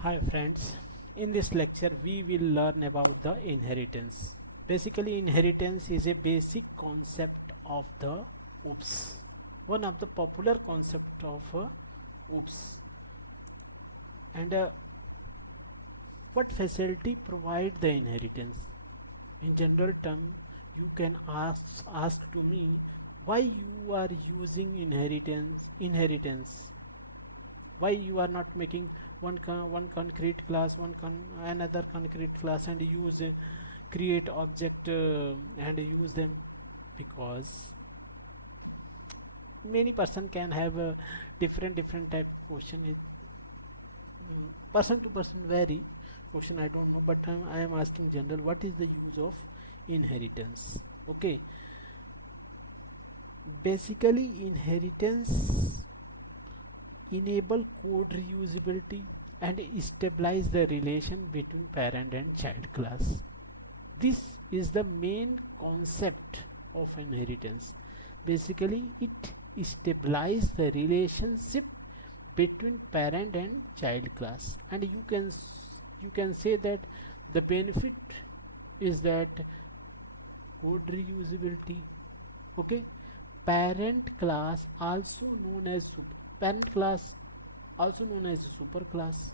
Hi friends, in this lecture we will learn about the inheritance. Basically inheritance is a basic concept of the OOPS, one of the popular concept of OOPS. And what facility provide the inheritance? In general term, you can ask to me why you are using inheritance, why you are not making one concrete class, another concrete class and use create object and use them. Because many person can have a different type of question. Person to person vary question, I don't know, but I am asking general, what is the use of inheritance? Okay, basically inheritance enable code reusability and stabilize the relation between parent and child class. This is the main concept of inheritance. Basically it stabilize the relationship between parent and child class, and you can say that the benefit is that code reusability. Okay, parent class also known as parent class also known as superclass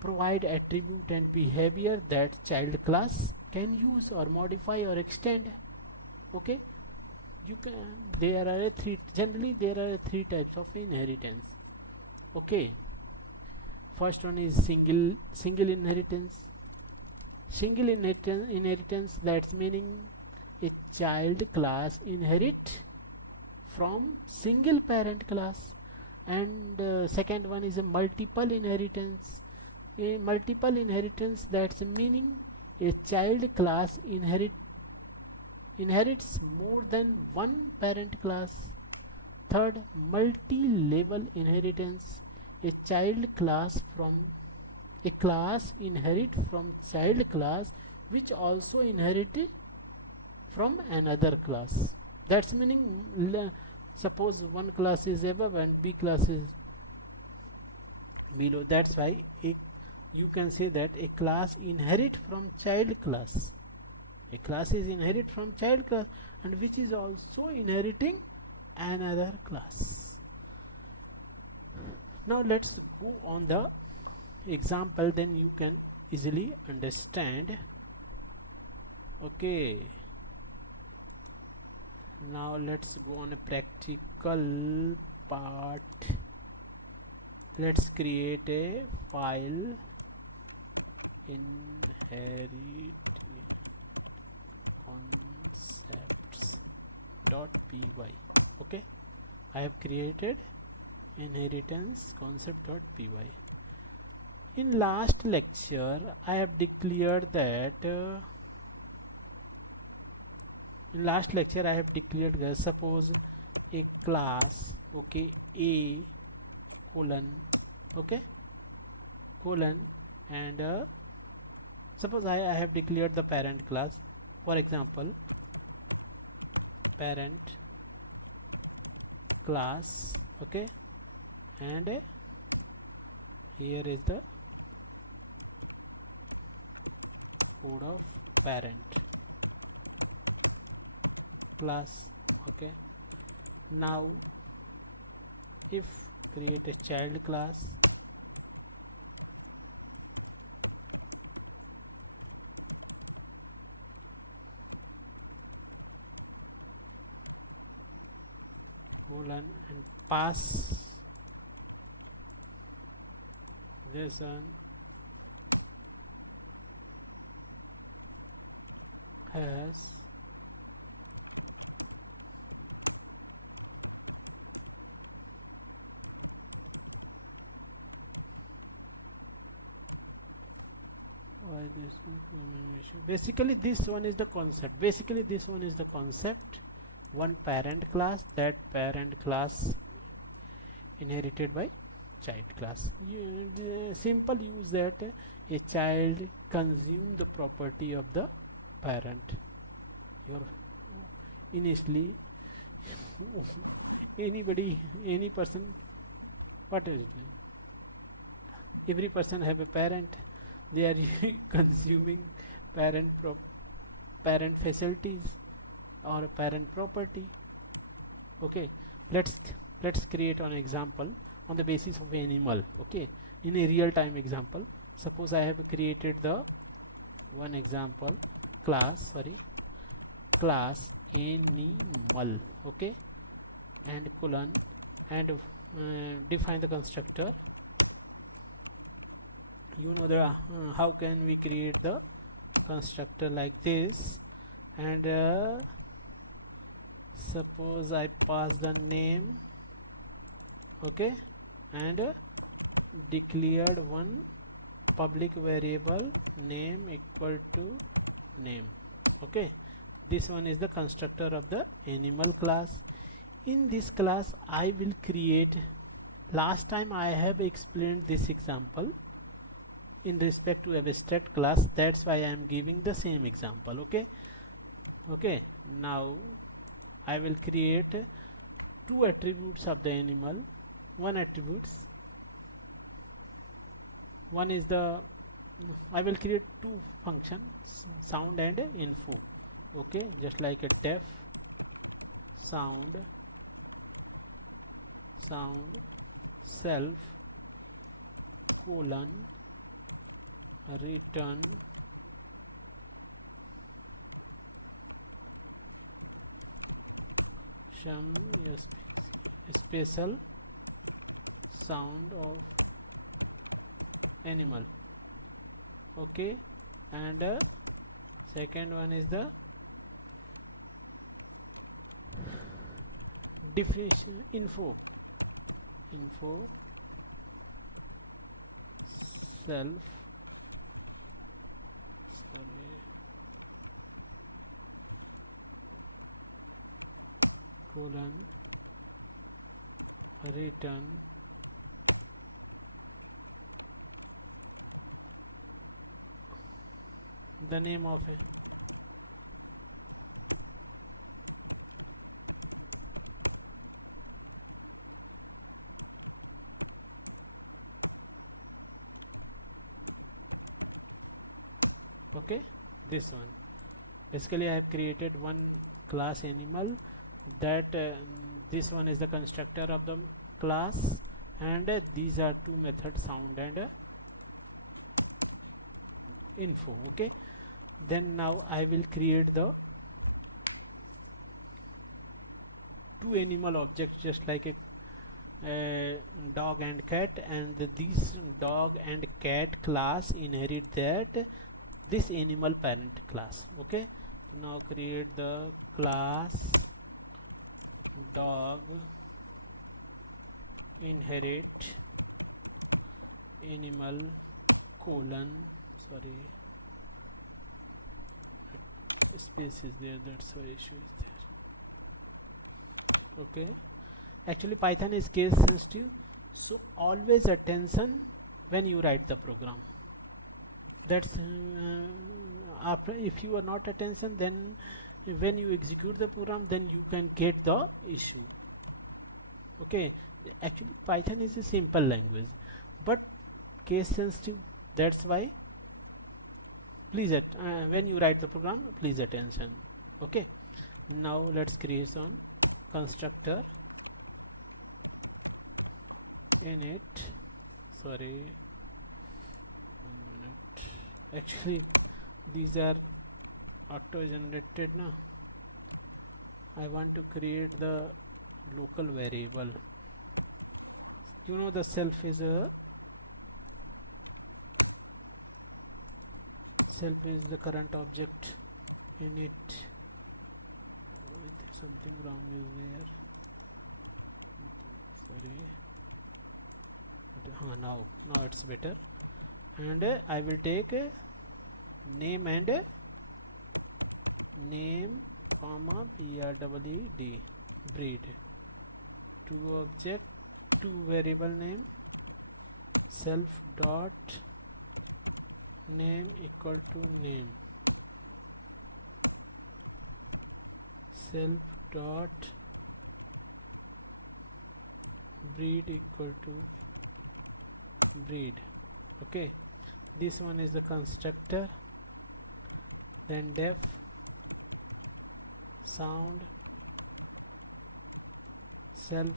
provide attribute and behavior that child class can use or modify or extend. Okay, you can there are three, generally there are three types of inheritance. Okay, first one is single inheritance. Single inheritance, that's meaning a child class inherit from single parent class. And second one is a multiple inheritance. A multiple inheritance, that's meaning a child class inherits more than one parent class. Third, multi-level inheritance. A child class from a class inherit from child class which also inherit from another class. That's meaning suppose one class is above and B class is below. That's why you can say that a class inherit from child class. A class is inherit from child class and which is also inheriting another class. Now let's go on the example, then you can easily understand. Okay, now let's go on a practical part. Let's create a file inherit concepts.py. okay, I have created inheritance concept.py. In last lecture I have declared that suppose a class, okay, a colon, okay, colon, and suppose I have declared the parent class, for example parent class, okay, and here is the code of parent class. Okay, now if create a child class, colon, and pass this one has why this is an issue. Basically this one is the concept. One parent class, that parent class inherited by child class. The simple use that a child consume the property of the parent. Your initially any person, what is doing? every person have a parent, they are consuming parent facilities or parent property. Okay, let's let's create an example on the basis of animal. Okay, in a real time example, suppose I have created the one example class animal. Okay, and colon, and define the constructor. You know the how can we create the constructor like this, and suppose I pass the name. Okay, and declared one public variable name equal to name. Okay, this one is the constructor of the animal class. In this class I will create, last time I have explained this example in respect to abstract class, that's why I am giving the same example. Okay, now I will create two attributes of the animal. One attributes, one is the, I will create two functions, sound and info. Okay, just like a def sound self colon return some special sound of animal. Okay, and second one is the definition info self colon return the name of a okay, this one. Basically I have created one class animal, that this one is the constructor of the class, and these are two methods, sound and info. Okay, then now I will create the two animal objects, just like a dog and cat, and this dog and cat class inherit that this animal parent class. Okay, so now create the class dog inherit animal colon, sorry, space is there, that's why issue is there. Okay, actually Python is case sensitive, so always attention when you write the program. That's after, if you are not attention, then when you execute the program, then you can get the issue. Okay, actually Python is a simple language but case sensitive, that's why please when you write the program, please attention. Okay, now let's create one constructor init, sorry, 1 minute, actually these are auto generated now. I want to create the local variable. You know the self is the current object init. Something wrong is there, sorry, but, now it's better. And I will take name and name comma breed, breed, two object, two variable name, self dot name equal to name, self dot breed equal to breed. Okay, this one is the constructor, then def sound self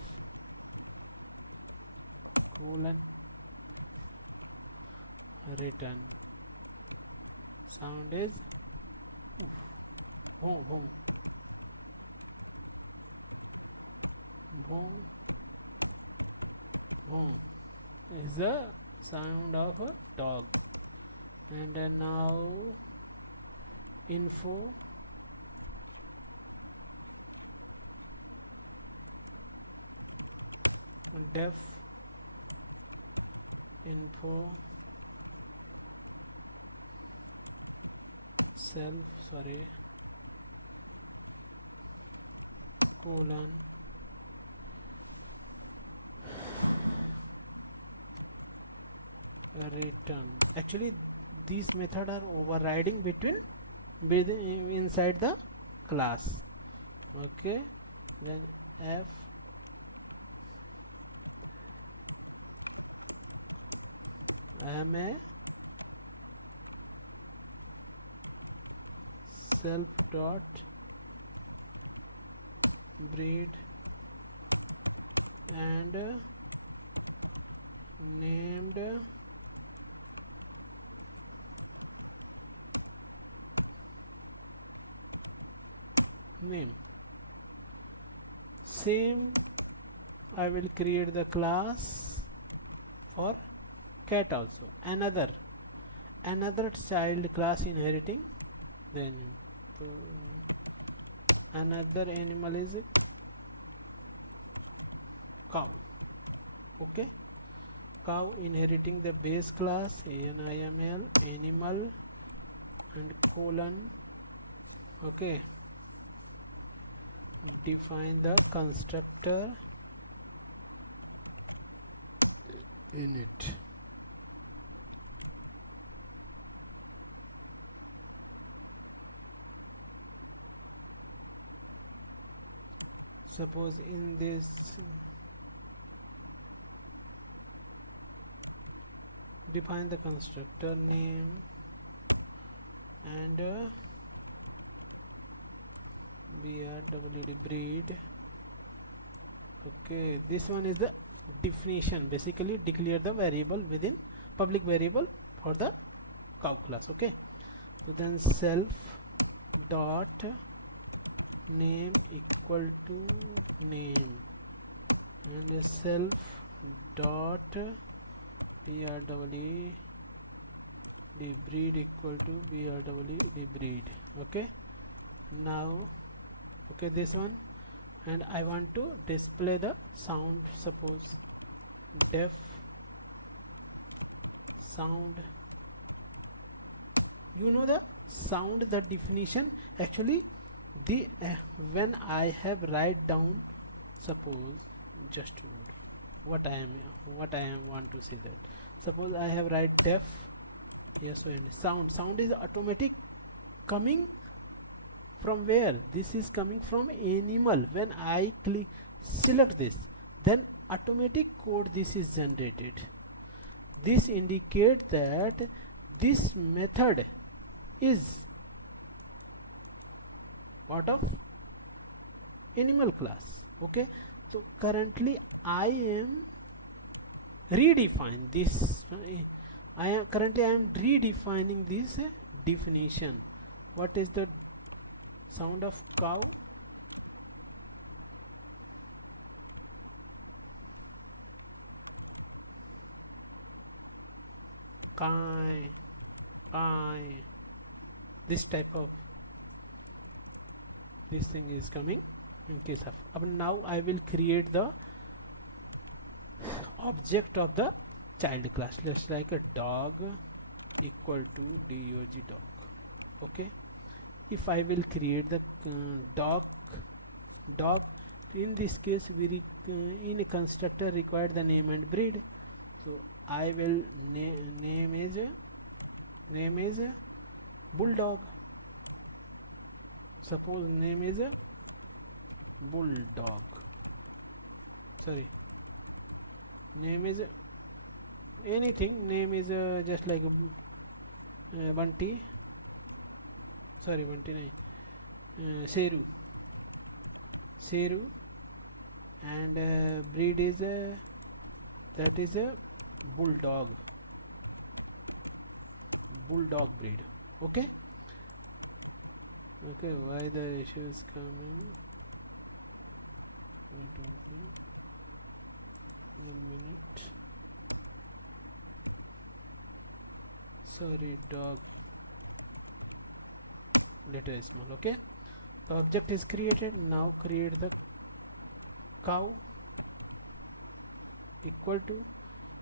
colon return. Sound is oof, boom boom boom boom is the sound of a dog. And then now info def info self colon return. Actually these methods are overriding within inside the class. Okay, then f ma self dot breed and named name. Same I will create the class for cat also, another child class inheriting. Then another animal is a cow. Okay, cow inheriting the base class animal animal and colon. Okay, define the constructor in it. Suppose in this define the constructor name and BRWD breed. Okay, this one is the definition, basically declare the variable within public variable for the cow class. Okay, so then self dot name equal to name and self dot BRWD the breed equal to BRWD the breed. Okay, now okay this one, and I want to display the sound. Suppose def sound, you know the sound, the definition. Actually the when I have write down, suppose just hold what I am want to say, that suppose I have write def yes and sound is automatic coming from where? This is coming from animal. When I click select this, then automatic code this is generated. This indicates that this method is part of animal class. Okay, so currently I am redefine this. I am redefining this definition. What is the sound of cow? Kai, kai. This type of this thing is coming in case of. Now I will create the object of the child class, just like a dog equal to dog. Okay, if I will create the dog, in this case we in a constructor require the name and breed. So I will name is bulldog. Suppose name is a bulldog, sorry, name is anything. Name is just like Bunty, sorry Bunty nahi, Seru, and breed is that is a bulldog, breed. Okay. Okay, why the issue is coming? I don't know. 1 minute. Sorry, dog. Letter small. Okay. The object is created. Now create the cow equal to.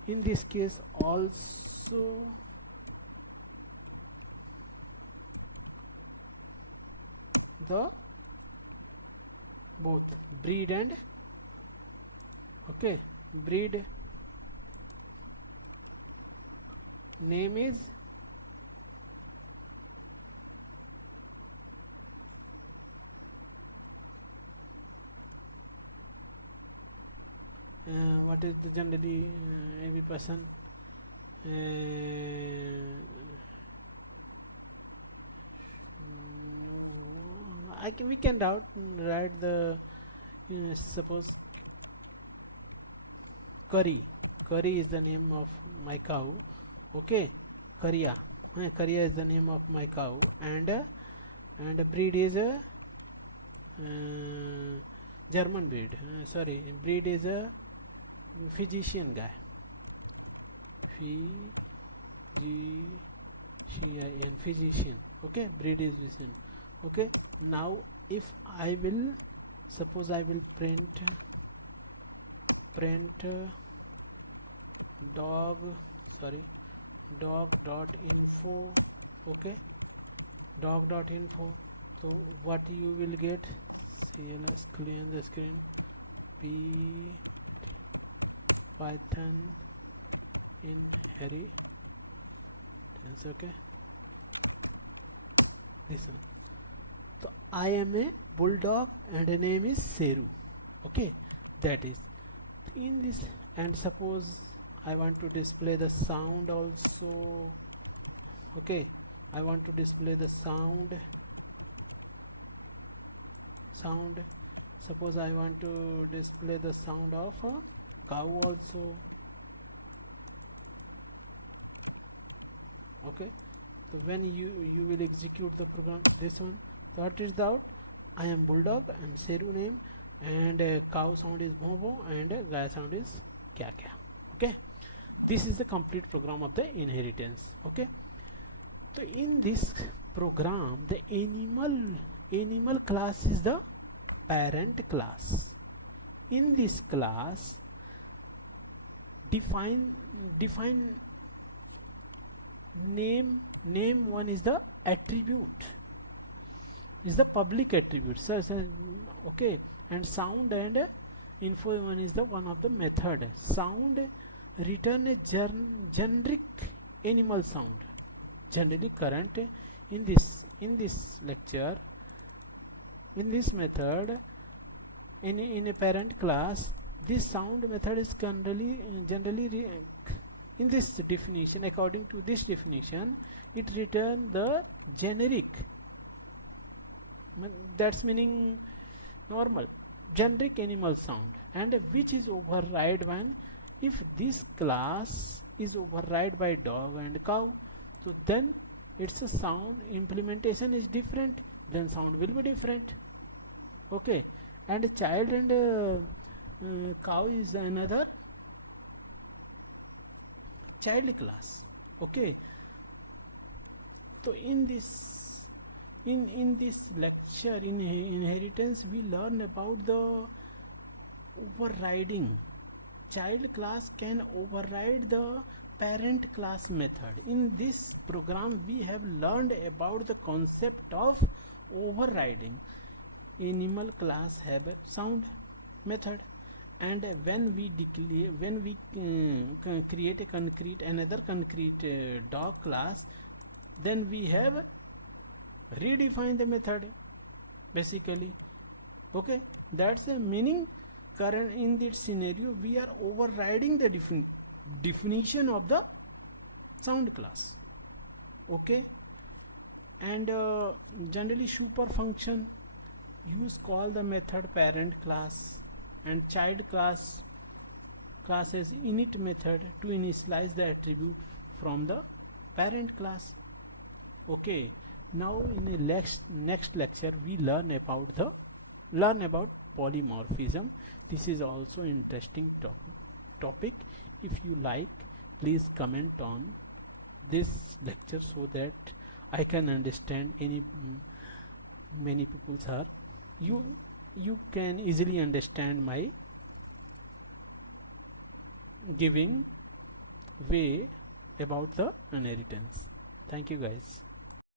In this case, also the both breed and okay, breed name is what is the generally every person no, we can write the suppose curry is the name of my cow. Okay, Kariya. Kariya is the name of my cow, and breed is a German breed. Sorry, breed is a physician guy. Physician. Okay, breed is physician. Okay, now if I will suppose I will print dog dot info. Okay, dog dot info. So what you will get, cls clear the screen, p python inheritance. Okay, this one. So I am a bulldog and a name is Seru. Okay, that is in this. And suppose I want to display the sound also. Okay, I want to display the sound. Suppose I want to display the sound of a cow also. Okay, so when you will execute the program, this one, so what is the out? I am bulldog and Seru name, and cow sound is bobo, and guy sound is kya. Okay, this is the complete program of the inheritance. Okay, so in this program the animal class is the parent class. In this class define name one is the attribute, is the public attribute. So, okay, and sound and info one is the one of the method. Sound return a generic animal sound, generally current. In this lecture, in this method, in a parent class, this sound method is generally in this definition, according to this definition, it return the generic, that's meaning normal generic animal sound, and which is override when if this class is override by dog and cow, so then its a sound implementation is different, then sound will be different. Okay, and child and cow is another child class. Okay, so in this lecture in inheritance we learn about the overriding. Child class can override the parent class method. In this program we have learned about the concept of overriding. Animal class have a sound method, and when we create a another concrete dog class, then we have redefine the method basically. Okay, that's the meaning. Current in this scenario we are overriding the definition of the sound class. Okay, and generally super function use call the method parent class and child class as init method to initialize the attribute from the parent class. Okay, now in the next lecture we learn about polymorphism. This is also interesting topic. If you like, please comment on this lecture so that I can understand many people are you can easily understand my giving way about the inheritance. Thank you guys.